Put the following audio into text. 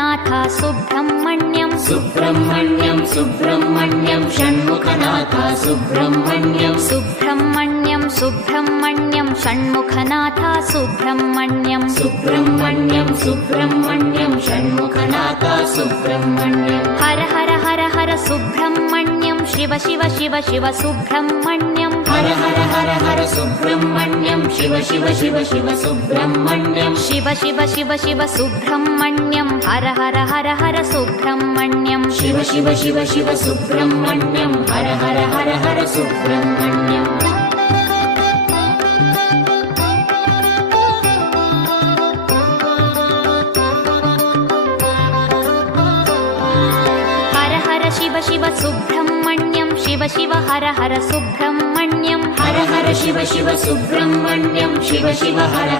Shanmukhanath Subrahmanyam Subrahmanyam Subrahmanyam Shanmukhanath Subrahmanyam Subrahmanyam Subrahmanyam Shanmukhanath Subrahmanyam Subrahmanyam Subrahmanyam Shanmukhanath Subrahmanyam Har Har Har Har Subrahmanyam Shiva Shiva Shiva Shiva Subrahmanyam Har Har Har Har Subrahmanyam Shiva Shiva Shiva Shiva Subrahmanyam Shiva Shiva Shiva Shiva Subrahmanyam Har Har Har Har Subrahmanyam Shiva Shiva Shiva Shiva Subrahmanyam Har Har Har Har Subrahmanyam Har Har Shiva Shiva Subrahmanyam Shiva Shiva Har Har Subrahmanyam Har Har Shiva Shiva Subrahmanyam Shiva Shiva Har